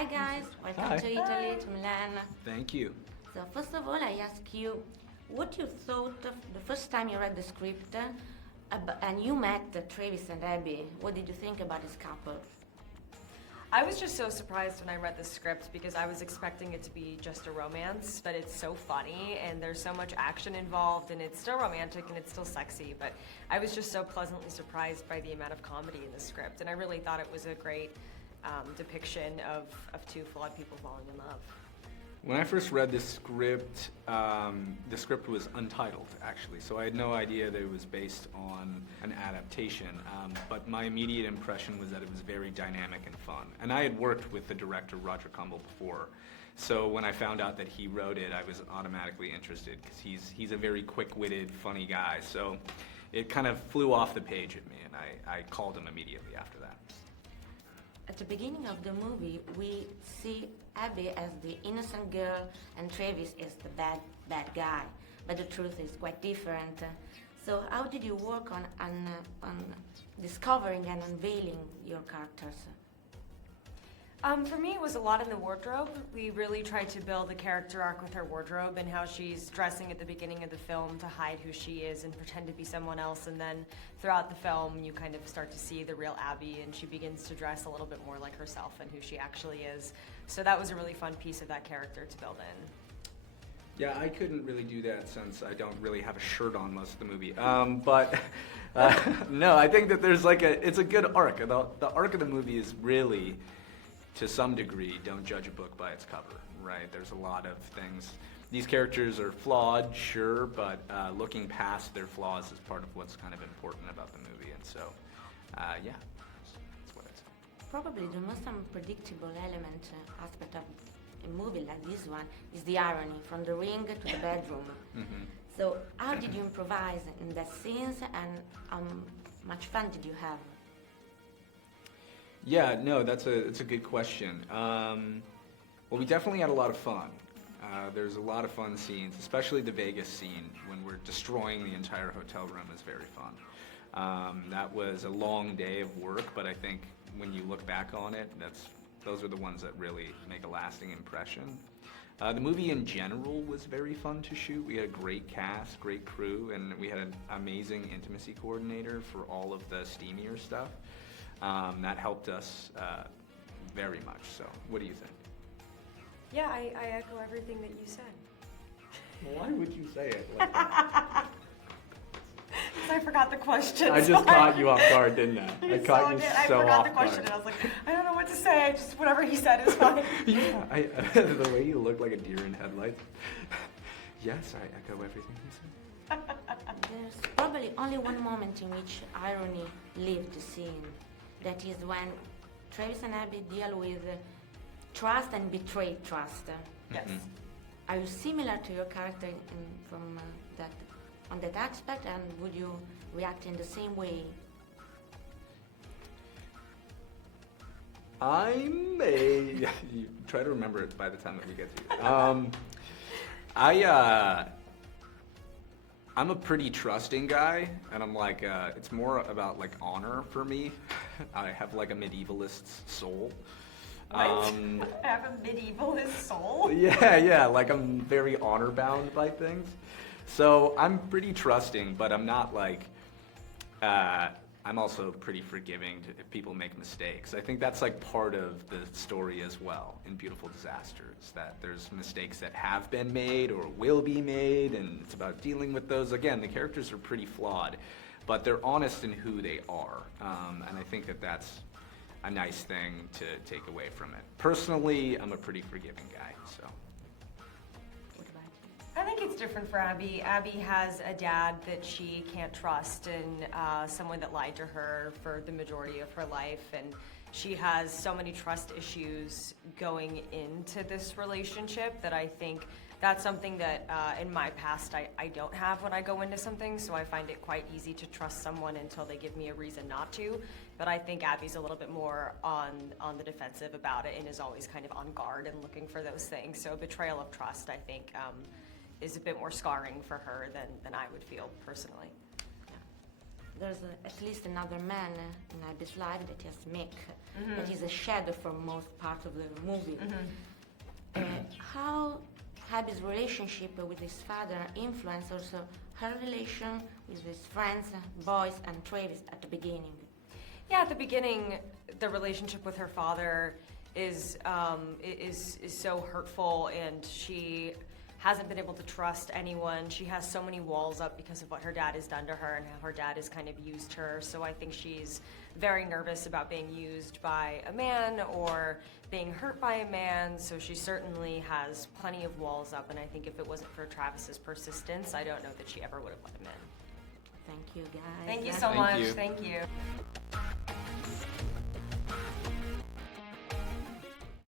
Hi guys, welcome Hi. to Italy, to Milan. Thank you. So first of all, I ask you what you thought of the first time you read the script and you met Travis and Abby. What did you think about this couple? I was just so surprised when I read the script because I was expecting it to be just a romance, but it's so funny and there's so much action involved and it's still romantic and it's still sexy, but I was just so pleasantly surprised by the amount of comedy in the script, and I really thought it was a great depiction of two flawed people falling in love. When I first read the script was untitled, actually, so I had no idea that it was based on an adaptation, but my immediate impression was that it was very dynamic and fun. And I had worked with the director, Roger Kumble, before, so when I found out that he wrote it, I was automatically interested, because he's a very quick-witted, funny guy, so it kind of flew off the page at me, and I called him immediately after that. At the beginning of the movie, we see Abby as the innocent girl and Travis is the bad guy. But the truth is quite different. So how did you work on discovering and unveiling your characters? For me, it was a lot in the wardrobe. We really tried to build a character arc with her wardrobe and how she's dressing at the beginning of the film to hide who she is and pretend to be someone else. And then throughout the film, you kind of start to see the real Abby, and she begins to dress a little bit more like herself and who she actually is. So that was a really fun piece of that character to build in. Yeah, I couldn't really do that since I don't really have a shirt on most of the movie. No, I think that there's it's a good arc. The arc of the movie is really, to some degree, don't judge a book by its cover, right? There's a lot of things. These characters are flawed, sure, but looking past their flaws is part of what's kind of important about the movie, and so, yeah, that's what I'd say. Probably the most unpredictable element, aspect of a movie like this one is the irony, from the ring to the bedroom. Mm-hmm. So how did you improvise in that scenes, and how much fun did you have? Yeah, no, it's a good question. Well, we definitely had a lot of fun. There's a lot of fun scenes, especially the Vegas scene when we're destroying the entire hotel room is very fun. That was a long day of work, but I think when you look back on it, those are the ones that really make a lasting impression. The movie in general was very fun to shoot. We had a great cast, great crew, and we had an amazing intimacy coordinator for all of the steamier stuff. That helped us very much. So, what do you think? Yeah, I echo everything that you said. Why would you say it like that? Because I forgot the question. I just caught you off guard, didn't I? I caught you I so forgot off the question, guard. and I was like, I don't know what to say. Just whatever he said is fine. Yeah, the way you look like a deer in headlights. Yes, I echo everything you said. There's probably only one moment in which irony lived the scene. That is when Travis and Abby deal with trust and betrayed trust. Yes. Mhm. Are you similar to your character on that aspect, and would you react in the same way? I may. You try to remember it by the time that we get to you. I'm a pretty trusting guy, and I'm like, it's more about like honor for me. I have like a medievalist's soul. I have a medievalist soul. Yeah, like I'm very honor bound by things. So I'm pretty trusting, but I'm not like, I'm also pretty forgiving if people make mistakes. I think that's like part of the story as well in Beautiful Disasters, that there's mistakes that have been made or will be made, and it's about dealing with those. Again, the characters are pretty flawed, but they're honest in who they are, and I think that that's a nice thing to take away from it. Personally, I'm a pretty forgiving guy, so. What about you? I think it's different for Abby. Abby has a dad that she can't trust, and someone that lied to her for the majority of her life, and she has so many trust issues going into this relationship that I think that's something that in my past I don't have when I go into something, so I find it quite easy to trust someone until they give me a reason not to. But I think Abby's a little bit more on the defensive about it and is always kind of on guard and looking for those things. So betrayal of trust, I think, is a bit more scarring for her than I would feel personally. there's at least another man in Abby's life that is Mick, that is a shadow for most part of the movie. How Abby's relationship with his father influenced also her relation with his friends, boys, and Travis at the beginning. Yeah, at the beginning, the relationship with her father is so hurtful, and she hasn't been able to trust anyone. She has so many walls up because of what her dad has done to her and how her dad has kind of used her. So I think she's very nervous about being used by a man or being hurt by a man. So she certainly has plenty of walls up, and I think if it wasn't for Travis's persistence, I don't know that she ever would have let him in. Thank you, guys. Thank you so Thank much. you. Thank you.